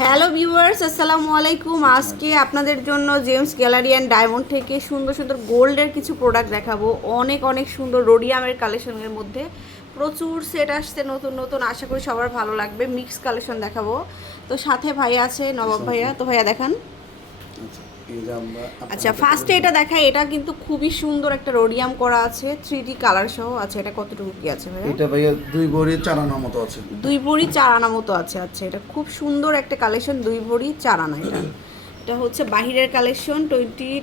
Hello viewers, আসসালামু আলাইকুম। আজকে আপনাদের জন্য জেমস গ্যালারি অ্যান্ড ডায়মন্ড থেকে সুন্দর সুন্দর গোল্ডের কিছু প্রোডাক্ট দেখাবো। অনেক অনেক সুন্দর রোডিয়ামের কালেকশনের মধ্যে প্রচুর সেট আসছে নতুন নতুন, আশা করি সবার ভালো লাগবে। মিক্স কালেকশন দেখাবো। তো সাথে ভাইয়া আছে, নবাব ভাইয়া। তো ভাইয়া দেখান। আচ্ছা, ফার্স্টে এটা দেখাই। এটা কিন্তু খুবই সুন্দর একটা রোডিয়াম করা আছে, 3D কালার সহ। আচ্ছা, এটা কতটুকু কি আছে ভাইয়া? এটা ভাইয়া 2 ভরি 4 আনা মতো আছে। 2 ভরি 4 আনা মতো আছে। আচ্ছা, এটা খুব সুন্দর একটা কালেকশন, 2 ভরি 4 আনা। এটা হচ্ছে বাহিরের কালেকশন, 22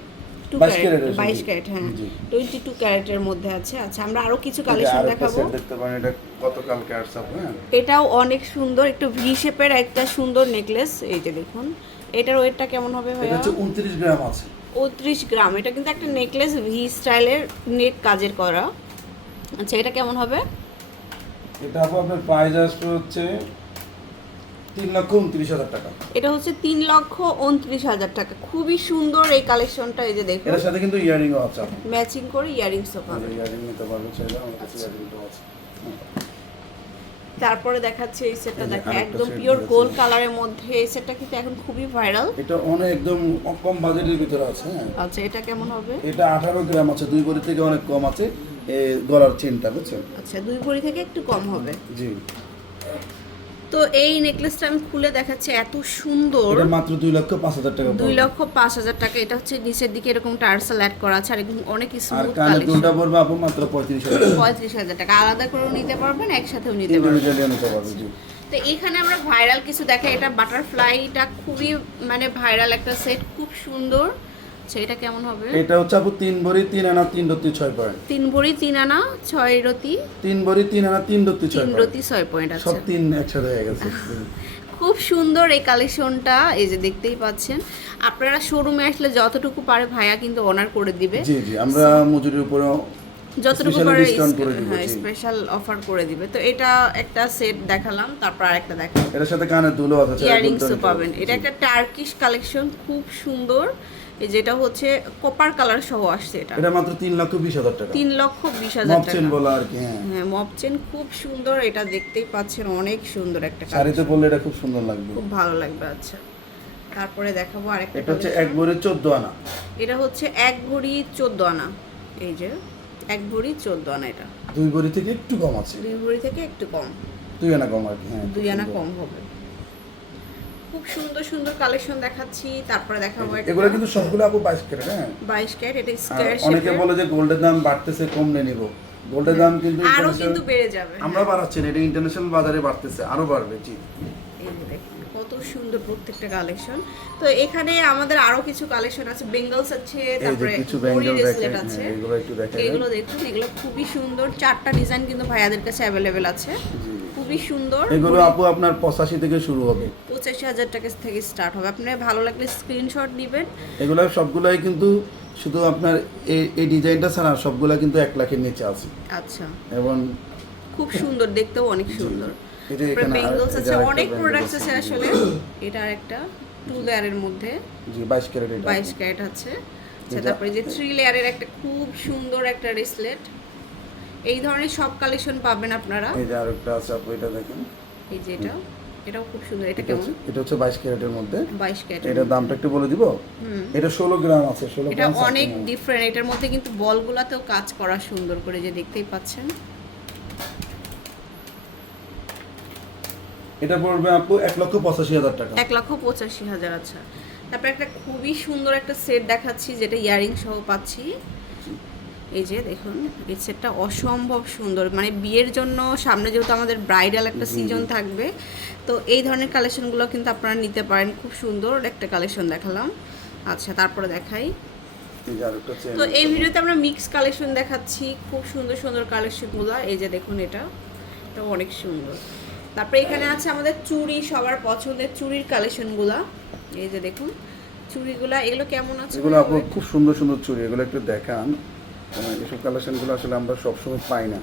ক্যারেট। হ্যাঁ, 22 ক্যারেটের মধ্যে আছে। আচ্ছা, আমরা আরো কিছু কালেকশন দেখাবো। দেখতে পারেন এটা কত কালকে আসছে। হ্যাঁ, এটাও অনেক সুন্দর, একটু ভি শেপের একটা সুন্দর নেকলেস। এই যে দেখুন, এটার ওয়েটটা কেমন হবে ভাইয়া? এটা হচ্ছে 29 গ্রাম আছে। 29 গ্রাম। এটা কিন্তু একটা নেকলেস, ভি স্টাইলের নেট কাজের করা। আচ্ছা, এটা কেমন হবে? এটা আপনার প্রাইস আসবে হচ্ছে 3,29,000 টাকা। এটা হচ্ছে 3,29,000 টাকা। খুবই সুন্দর এই কালেকশনটা। এই যে দেখুন, এর সাথে কিন্তু ইয়ারিংও আছে। ম্যাচিং করে ইয়ারিংসও পাবেন। ইয়ারিং নিতে পারবেন চাইলে, আমার কাছে ইয়ারিংও আছে। তারপরে দেখাচ্ছে এই সেটটা। দেখেন, একদম পিওর গোল্ড কালারের মধ্যে। এই সেটটা কিন্তু এখন খুবই ভাইরাল। এটা অনেক একদম কম বাজেটের ভিতরে আছে। হ্যাঁ, আচ্ছা, এটা কেমন হবে? এটা 18 গ্রাম আছে, 2 ভরি থেকে অনেক কম আছে। এই গলার চেনটা বুঝছেন? আচ্ছা, 2 ভরি থেকে একটু কম হবে। জি। তো এই নেকলেসটা আমি খুলে দেখাচ্ছি, এত সুন্দর। এটা মাত্র 2,05,000 টাকা। 2,05,000 টাকা। এটা হচ্ছে নিচের দিকে এরকম টার্সেল অ্যাড করা আছে, আর অনেক আর স্মুথ কানে কালেকশন। দুলটা পড়বে আপু মাত্র 35,000 টাকা। 35,000 টাকা। আলাদা করেও নিতে পারবেন, একসাথেও নিতে পারবেন। ইন্ডিভিজুয়ালি নিতে পারবে। জি। তো এখানে আমরা ভাইরাল কিছু দেখাই। এটা বাটারফ্লাইটা খুবই মানে ভাইরাল একটা সেট, খুব সুন্দর। আচ্ছা, এটা কেমন হবে? এটা হচ্ছে আপু 3 ভরি 3 আনা 3 রতি 6 পয়েন্ট। 3 ভরি 3 আনা 6 রতি। 3 ভরি 3 আনা 3 রতি 6 3 পয়েন্ট। রতি 6 পয়েন্ট। সব আচ্ছা, 3 একসাথে হয়ে গেছে। খুব সুন্দর এই কালেকশনটা। এই যে দেখতেই পাচ্ছেন, আপনারা শোরুমে আসলে যতটুকু পারে ভাইয়া কিন্তু অনার করে দিবে। জি জি, আমরা মজুরির উপরে যতটুকু স্পেশাল পারে ডিসকাউন্ট করে দিব। হ্যাঁ, জি, স্পেশাল অফার করে দিবে। তো এটা একটা সেট দেখালাম, তারপর আরেকটা দেখাই। এর সাথে কানের দুলও আছে, ইয়ারিংসও পাবেন। এটা একটা টার্কিশ কালেকশন, খুব সুন্দর। এই যেটা হচ্ছে কপার কালার সহ আসছে। এটা মাত্র 3,20,000 টাকা। 3,20,000 মপ চেন টাকা। বলা আর কি। হ্যাঁ হ্যাঁ, মপ চেন খুব সুন্দর। এটা দেখতেই পাচ্ছেন, অনেক সুন্দর একটা শাড়িতে পরলে এটা খুব সুন্দর লাগবে, খুব ভালো লাগবে। আচ্ছা, তারপরে দেখাবো আরেকটা। এটা হচ্ছে 1 ভরি 14 আনা। এটা হচ্ছে 1 ভরি 14 আনা। এই যে 1 ভরি 14 আনা। এটা 2 ভরি থেকে একটু কম আছে। 2 ভরি থেকে একটু কম, 2 আনা কম আর কি। হ্যাঁ, 2 আনা কম হবে। খুব সুন্দর সুন্দর কালেকশন দেখাচ্ছি। তারপরে দেখাবো এগুলো কিন্তু সবগুলো আপু 22 ক্যারেট। হ্যাঁ, 22 ক্যারেট। এটা আর স্কয়ার অনেকে শেপের। বলে যে গোল্ডের দাম বাড়তেছে, কম নিয়ে নিব। গোল্ডের দাম কিন্তু আরো কিন্তু বেড়ে যাবে। আমরা বাড়াচ্ছি না, এটা ইন্টারন্যাশনাল বাজারে বাড়তেছে, আরো বাড়বে। জি, এই যে দেখুন কত সুন্দর প্রত্যেকটা কালেকশন। তো এখানে আমাদের আরো কিছু কালেকশন আছে, বেঙ্গলস আছে, তারপরে কিছু বেঙ্গল ব্রেসলেট আছে। এগুলো একটু দেখাই। এগুলো দেখুন, এগুলো খুবই সুন্দর। 4টা ডিজাইন কিন্তু ভাইয়াদের কাছে অ্যাভেলেবেল আছে, খুবই সুন্দর। এগুলো আপু আপনার 85 থেকে শুরু হবে। 85,000 টাকা থেকে স্টার্ট হবে। আপনার ভালো লাগলে স্ক্রিনশট দিবেন। এগুলো সবগুলাই কিন্তু শুধু আপনার এই ডিজাইনটা ছাড়া সবগুলা কিন্তু 1 লাখের নিচে আছে। আচ্ছা, এবং খুব সুন্দর, দেখতেও অনেক সুন্দর। এই যে এখানে বেঙ্গলস আছে, আরেকটা অনেক bangles প্রোডাক্টস আছে। আছে আসলে। এটা আরেকটা 2 লেয়ারের মধ্যে, জি 22 ক্যারেট। এটা 22 ক্যারেট আছে। আচ্ছা, তারপরে যে 3 লেয়ারের একটা খুব সুন্দর একটা ব্রেসলেট। এই ধরনের সব কালেকশন পাবেন আপনারা। এই যে আরেকটা আছে আপু, এটা দেখেন। এই যে এটাও খুব সুন্দর। এটা কেমন? এটা হচ্ছে 22 ক্যারেটের মধ্যে। 22 ক্যারেট। এটার দামটা একটু বলে দিব। এটা 16 গ্রাম আছে। 16 এটা গ্রাম অনেক ডিফারেন্ট। এটার মধ্যে কিন্তু বলগুলাতেও কাজ করা সুন্দর করে, যে দেখতেই পাচ্ছেন। এটা পড়বে আপু 1,85,000 টাকা। 1,85,000। আচ্ছা, তারপরে একটা খুবই সুন্দর একটা সেট দেখাচ্ছি, যেটা ইয়ারিং সহ পাচ্ছি। এই যে দেখুন, এই সেটটা অসম্ভব সুন্দর। মানে বিয়ের জন্য সামনে যেহেতু আমাদের ব্রাইডাল একটা সিজন থাকবে, তো এই ধরনের কালেকশনগুলো কিন্তু আপনারা নিতে পারেন। খুব সুন্দর একটা কালেকশন দেখালাম। আচ্ছা, তারপরে দেখাই। এই যে আরেকটা চেন। তো এই ভিডিওতে আমরা মিক্স কালেকশন দেখাচ্ছি, খুব সুন্দর সুন্দর কালেকশনগুলো। এই যে দেখুন, এটা অনেক সুন্দর। তারপরে এখানে আছে আমাদের চুড়ি, সবার পছন্দের চুড়ির কালেকশনগুলো। এই যে দেখুন চুড়িগুলা, এগুলো কেমন আছে? এগুলো আপু খুব সুন্দর সুন্দর চুড়ি, এগুলো একটু দেখান। এসব কালেকশনগুলো আসলে আমরা সবসময় পাই না।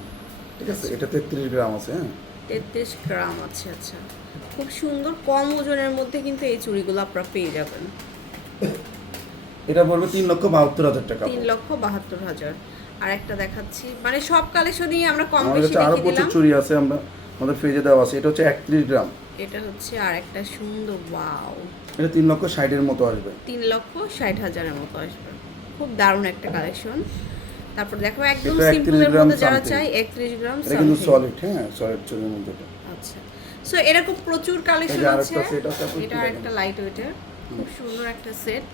ঠিক আছে, এটা 33 গ্রাম আছে। হ্যাঁ, 33 গ্রাম আছে। আচ্ছা, খুব সুন্দর, কম ওজনের মধ্যে কিন্তু এই চুড়িগুলো আপনারা পেয়ে যাবেন। এটা পড়বে 3,72,000 টাকা। 3,72,000। আর একটা দেখাচ্ছি, মানে সব কালেকশনই আমরা কম আমাদের বেশি কাছে আরো দেখিয়ে প্রচুর দিলাম। চুড়ি আছে, আমাদের ফ্রিজে দেওয়া আছে। এটা হচ্ছে 31 গ্রাম। এটা হচ্ছে আর একটা সুন্দর, ওয়াও, এটা 3,60,000-এর মতো আসবে। 3,60,000-এর মতো আসবে। খুব দারুণ একটা কালেকশন। তারপর দেখো একদম এটা 31 সিম্পলের গ্রাম মধ্যে যারা something। চাই 31 গ্রাম এটা কিন্তু something। সলিড, হ্যাঁ সলিড চুরির মধ্যে এটা। আচ্ছা, সো এরকম প্রচুর কালেকশন এই যে আছে। আরেকটা set আছে, আপনি এটা একটু আরেকটা লাইট ওয়েটের খুব সুন্দর একটা সেট।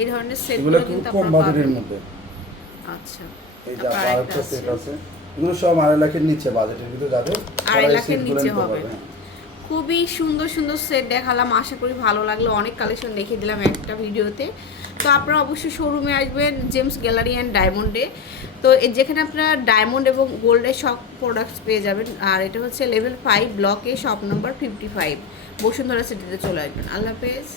এই ধরনের এগুলো সেটগুলো খুব কিন্তু কম আপনারা বাজেটের পাবেন। মধ্যে। আচ্ছা, এই যে তারপর আরেকটা আরেকটা সেট আছে। আছে, এগুলো সব 2.5 লাখের নিচে বাজেটের ভিতরে যাবে। 2.5 লাখের সেটগুলো নিচে নিতে হবে। পারবে, হ্যাঁ। খুবই সুন্দর সুন্দর সেট দেখালাম, আশা করি ভালো লাগলো। অনেক কালেকশন দেখিয়ে দিলাম একটা ভিডিওতে। তো আপনারা অবশ্যই শোরুমে আসবেন, জেমস গ্যালারি অ্যান্ড ডায়মন্ডে। তো যেখানে আপনারা ডায়মন্ড এবং গোল্ডের সব প্রোডাক্টস পেয়ে যাবেন। আর এটা হচ্ছে লেভেল 5 ব্লকে, শপ নম্বর 55, বসুন্ধরা সিটিতে চলে আসবেন। আল্লাহ হাফেজ।